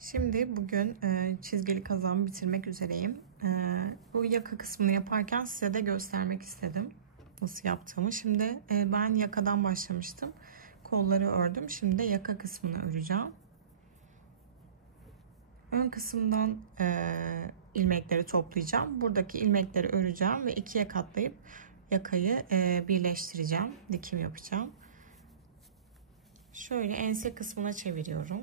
Şimdi bugün çizgili kazağımı bitirmek üzereyim. Bu yaka kısmını yaparken size de göstermek istedim nasıl yaptığımı. Şimdi ben yakadan başlamıştım. Kolları ördüm. Şimdi de yaka kısmını öreceğim. Ön kısımdan ilmekleri toplayacağım. Buradaki ilmekleri öreceğim ve ikiye katlayıp yakayı birleştireceğim. Dikim yapacağım. Şöyle ense kısmına çeviriyorum.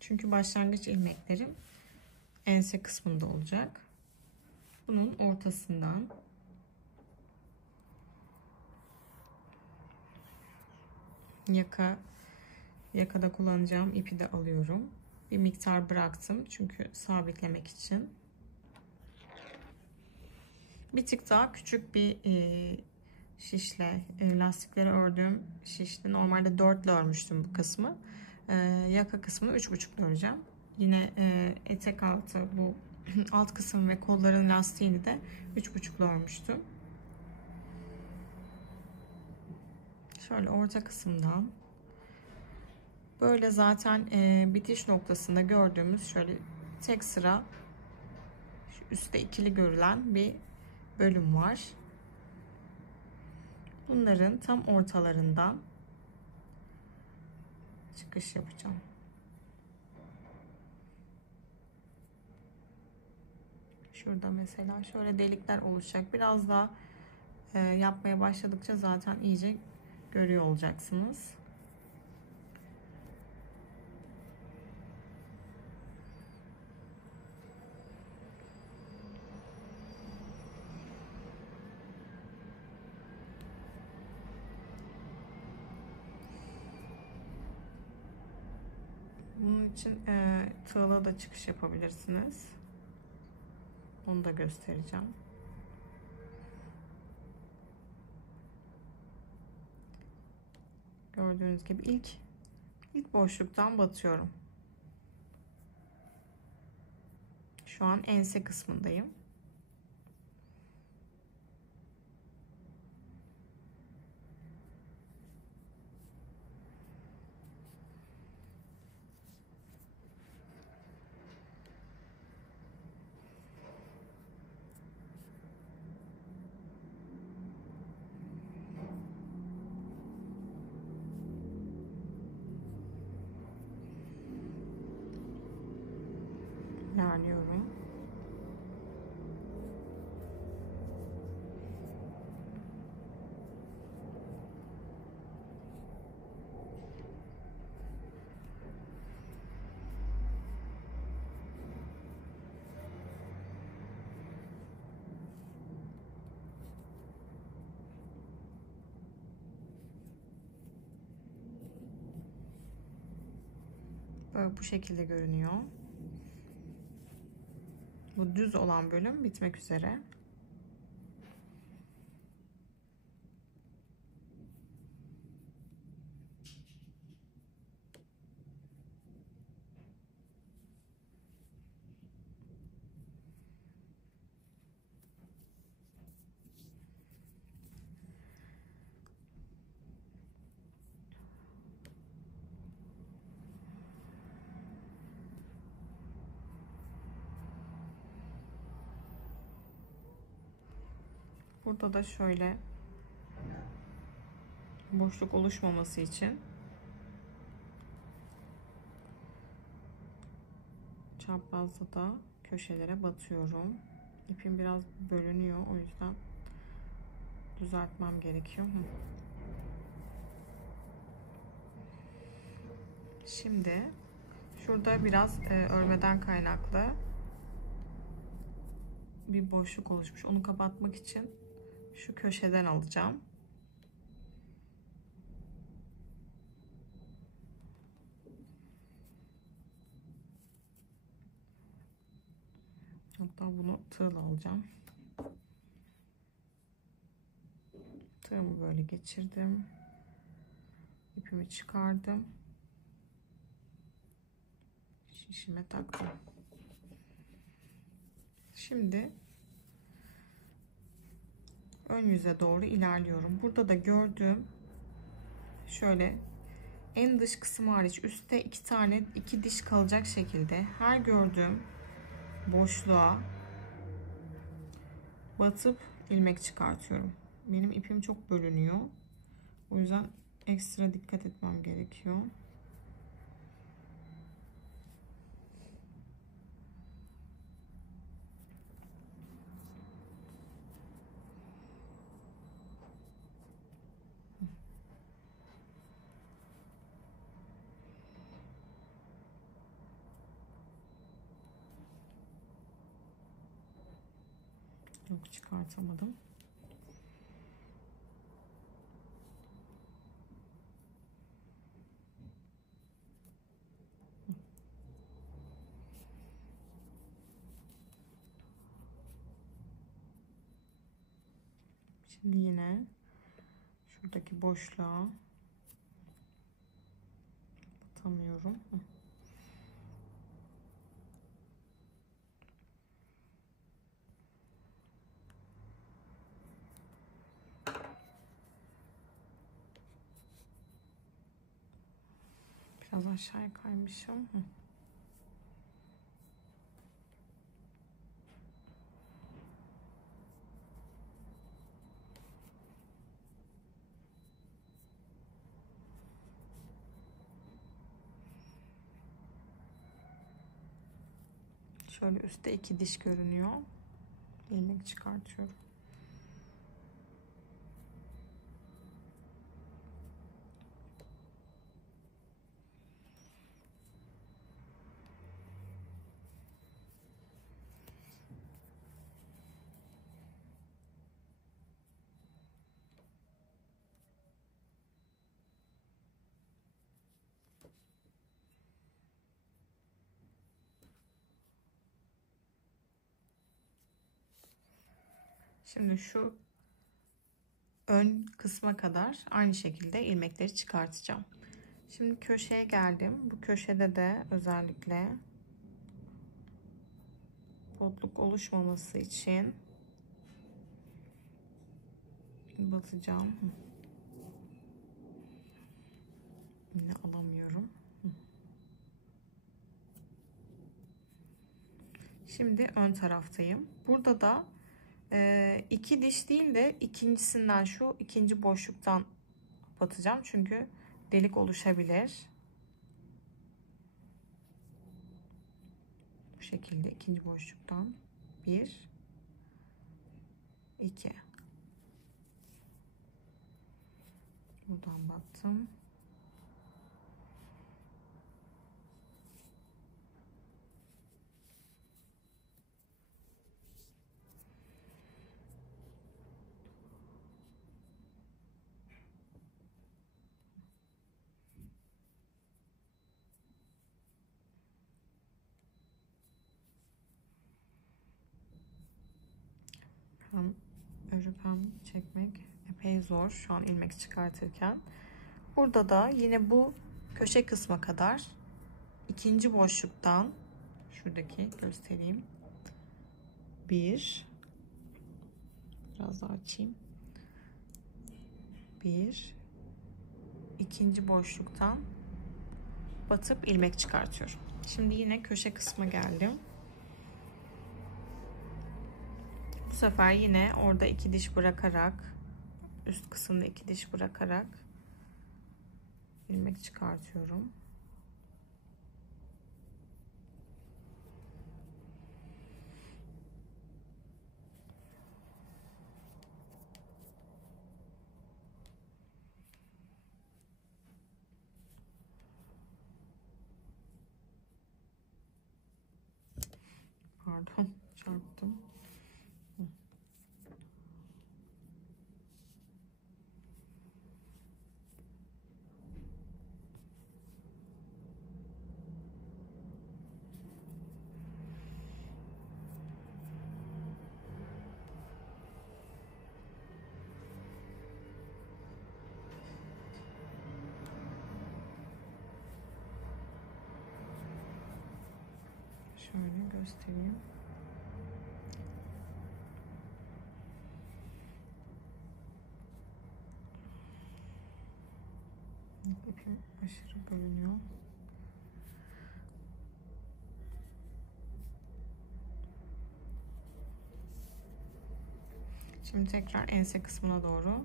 Çünkü başlangıç ilmeklerim ense kısmında olacak. Bunun ortasından yakada kullanacağım ipi de alıyorum. Bir miktar bıraktım çünkü sabitlemek için. Bir tık daha küçük bir şişle lastikleri ördüğüm şişle normalde 4 ile örmüştüm bu kısmı. Yaka kısmını 3,5 öreceğim. Yine etek altı bu alt kısım ve kolların lastiğini de 3,5 örmüştüm. Şöyle orta kısımdan böyle zaten bitiş noktasında gördüğümüz şöyle tek sıra şu üstte ikili görülen bir bölüm var. Bunların tam ortalarından çıkış yapacağım. Şurada mesela şöyle delikler oluşacak. Biraz daha yapmaya başladıkça zaten iyice görüyor olacaksınız. Bunun için tığla da çıkış yapabilirsiniz. Onu da göstereceğim. Gördüğünüz gibi ilk boşluktan batıyorum. Şu an ense kısmındayım. İlerliyorum. Böyle bu şekilde görünüyor. Bu düz olan bölüm bitmek üzere. Burada da şöyle boşluk oluşmaması için çaprazda da köşelere batıyorum. İpim biraz bölünüyor, o yüzden düzeltmem gerekiyor. Şimdi şurada biraz örmeden kaynaklı bir boşluk oluşmuş. Onu kapatmak için şu köşeden alacağım. Hatta bunu tığla alacağım. Tığımı böyle geçirdim. İpimi çıkardım. Şişime taktım. Şimdi ön yüze doğru ilerliyorum. Burada da gördüğüm şöyle en dış kısmı hariç üstte iki diş kalacak şekilde her gördüğüm boşluğa batıp ilmek çıkartıyorum. Benim ipim çok bölünüyor. O yüzden ekstra dikkat etmem gerekiyor. Yok, çıkartamadım. Şimdi yine şuradaki boşluğa batamıyorum. Biraz aşağıya kaymışım. Şöyle üstte iki diş görünüyor. İlmek çıkartıyorum. Şimdi şu ön kısma kadar aynı şekilde ilmekleri çıkartacağım. Şimdi köşeye geldim. Bu köşede de özellikle botluk oluşmaması için batacağım. Yine alamıyorum. Şimdi ön taraftayım. Burada da iki diş değil de ikincisinden, şu ikinci boşluktan batacağım. Çünkü delik oluşabilir. Bu şekilde ikinci boşluktan 1 2 buradan battım. Hem örüp hem çekmek epey zor şu an ilmek çıkartırken. Burada da yine bu köşe kısma kadar ikinci boşluktan, şuradaki göstereyim, biraz daha açayım, ikinci boşluktan batıp ilmek çıkartıyorum. Şimdi yine köşe kısma geldim. Bu sefer yine orada iki diş bırakarak, üst kısımda iki diş bırakarak ilmek çıkartıyorum. Pardon, çarptım. Şöyle göstereyim. İpim aşırı bölünüyor. Şimdi tekrar ense kısmına doğru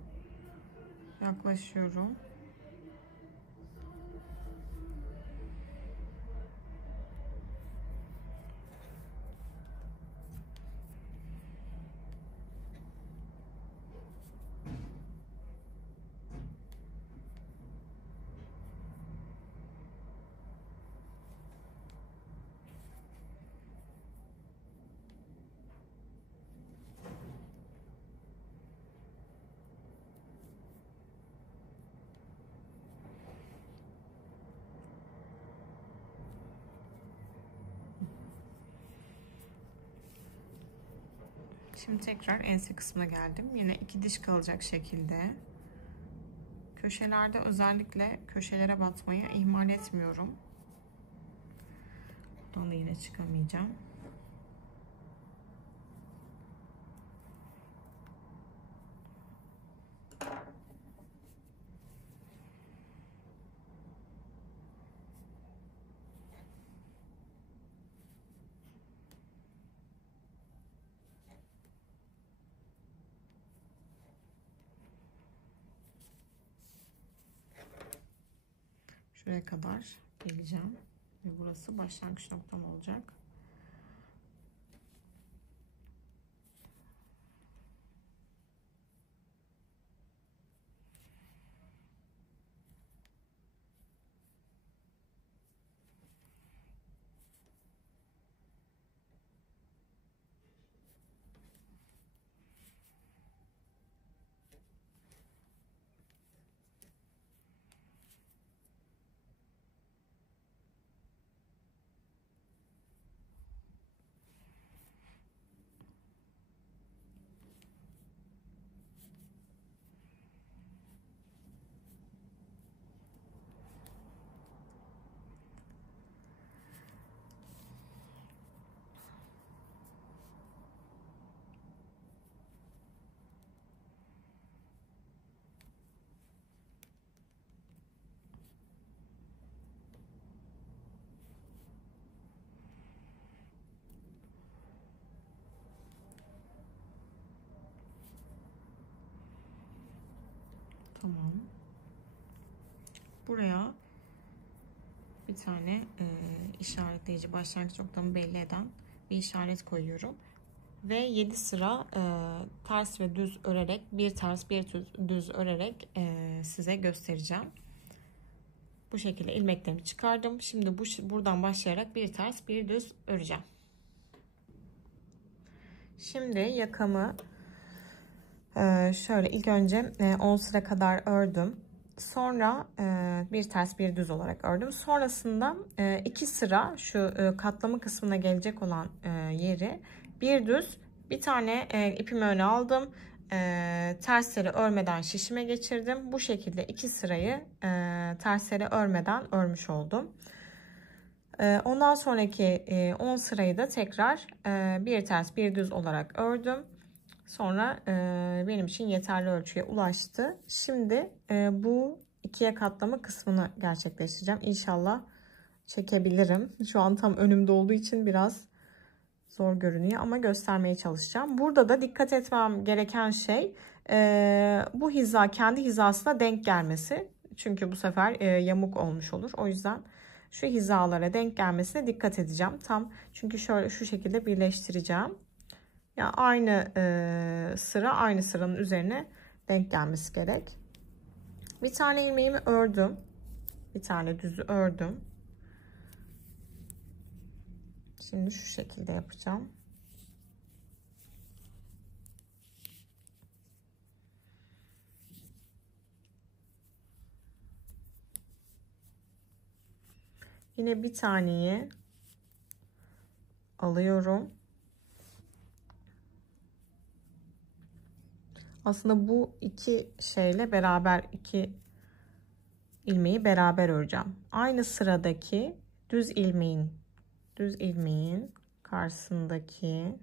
yaklaşıyorum. Şimdi tekrar ense kısmına geldim. Yine 2 diş kalacak şekilde. Köşelerde özellikle köşelere batmayı ihmal etmiyorum. Buradan da yine çıkamayacağım. Şuraya kadar geleceğim ve burası başlangıç noktam olacak. Tamam. Buraya bir tane işaretleyici, başlangıç noktamı belli eden bir işaret koyuyorum. Ve 7 sıra ters ve düz örerek, bir ters bir düz örerek size göstereceğim. Bu şekilde ilmeklerimi çıkardım. Şimdi buradan başlayarak bir ters bir düz öreceğim. Şimdi yakamı şöyle ilk önce 10 sıra kadar ördüm. Sonra bir ters bir düz olarak ördüm. Sonrasında 2 sıra şu katlama kısmına gelecek olan yeri bir düz, bir tane ipimi öne aldım. Tersleri örmeden şişime geçirdim. Bu şekilde 2 sırayı tersleri örmeden örmüş oldum. Ondan sonraki 10 sırayı da tekrar bir ters bir düz olarak ördüm. Sonra benim için yeterli ölçüye ulaştı. Şimdi bu ikiye katlama kısmını gerçekleştireceğim. İnşallah çekebilirim. Şu an tam önümde olduğu için biraz zor görünüyor ama göstermeye çalışacağım. Burada da dikkat etmem gereken şey bu hiza kendi hizasına denk gelmesi. Çünkü bu sefer yamuk olmuş olur. O yüzden şu hizalara denk gelmesine dikkat edeceğim. Tam çünkü şöyle şu şekilde birleştireceğim. Yani aynı sıra aynı sıranın üzerine denk gelmesi gerek. Bir tane ilmeğimi ördüm. Bir tane düzü ördüm. Şimdi şu şekilde yapacağım. Yine bir taneyi alıyorum. Aslında bu iki şeyle beraber iki ilmeği beraber öreceğim. Aynı sıradaki düz ilmeğin karşısındaki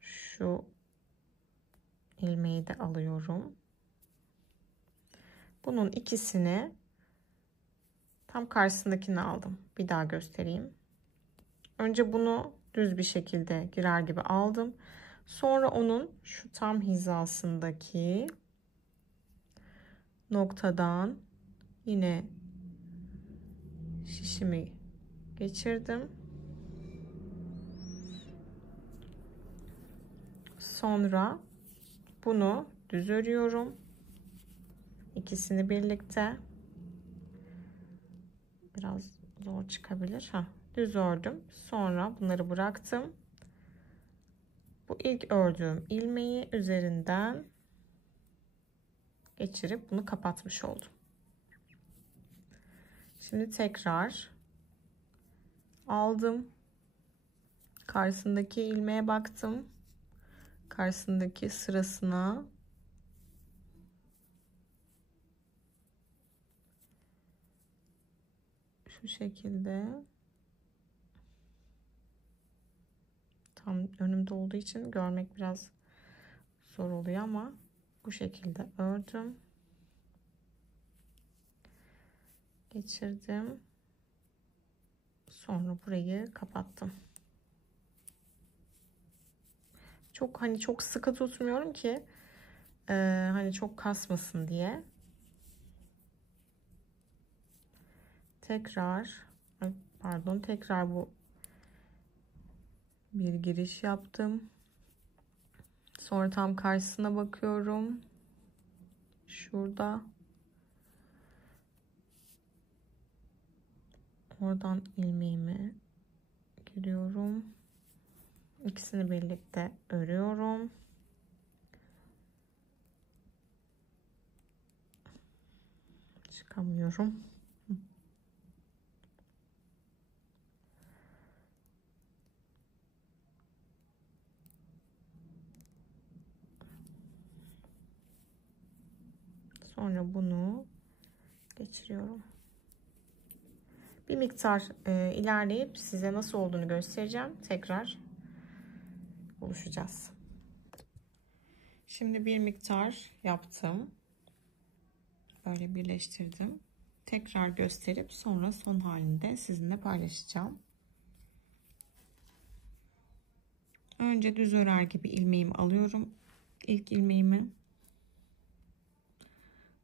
şu ilmeği de alıyorum. Bunun ikisini tam karşısındakini aldım. Bir daha göstereyim. Önce bunu düz bir şekilde girer gibi aldım. Sonra onun şu tam hizasındaki noktadan yine şişimi geçirdim. Sonra bunu düz örüyorum. İkisini birlikte. Biraz zor çıkabilir. Düz ördüm. Sonra bunları bıraktım. Bu ilk ördüğüm ilmeği üzerinden geçirip bunu kapatmış oldum. Şimdi tekrar aldım. Karşısındaki ilmeğe baktım. Karşısındaki sırasına şu şekilde tam önümde olduğu için görmek biraz zor oluyor ama bu şekilde ördüm. Geçirdim. Sonra burayı kapattım. Çok sıkı tutmuyorum ki hani çok kasmasın diye. Tekrar bu bir giriş yaptım. Sonra tam karşısına bakıyorum. Şurada. Oradan ilmeğimi giriyorum. İkisini birlikte örüyorum. Çıkamıyorum. Sonra bunu geçiriyorum. Bir miktar ilerleyip size nasıl olduğunu göstereceğim. Tekrar buluşacağız. Şimdi bir miktar yaptım. Böyle birleştirdim. Tekrar gösterip sonra son halinde sizinle paylaşacağım. Önce düz örer gibi ilmeğimi alıyorum. İlk ilmeğimi.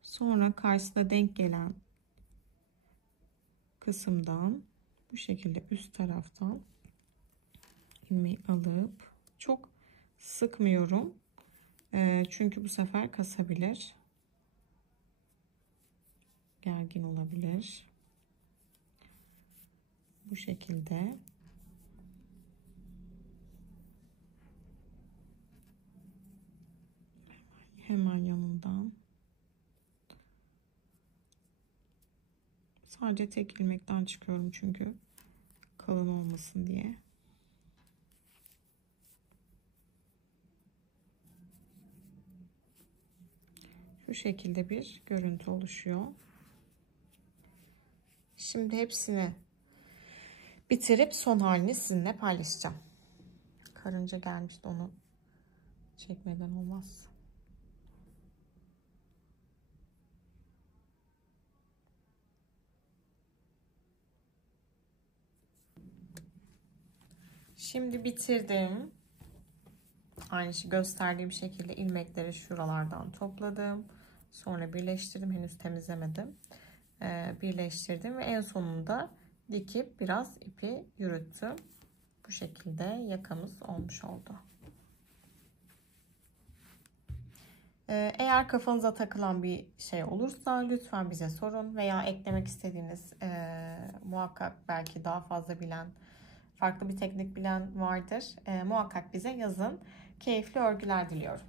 Sonra karşısına denk gelen kısımdan bu şekilde üst taraftan ilmeği alıp çok sıkmıyorum. Çünkü bu sefer kasabilir. Gergin olabilir. Bu şekilde hemen yanından sadece tek ilmekten çıkıyorum çünkü kalın olmasın diye. Şu şekilde bir görüntü oluşuyor. Şimdi hepsini bitirip son halini sizinle paylaşacağım. Karınca gelmişti, onu çekmeden olmaz. Şimdi bitirdim. Aynı şey gösterdiğim şekilde ilmekleri şuralardan topladım. Sonra birleştirdim. Henüz temizlemedim. Birleştirdim ve en sonunda dikip biraz ipi yürüttüm. Bu şekilde yakamız olmuş oldu. Eğer kafanıza takılan bir şey olursa lütfen bize sorun veya eklemek istediğiniz muhakkak belki daha fazla bilen, farklı bir teknik bilen vardır. Muhakkak bize yazın. Keyifli örgüler diliyorum.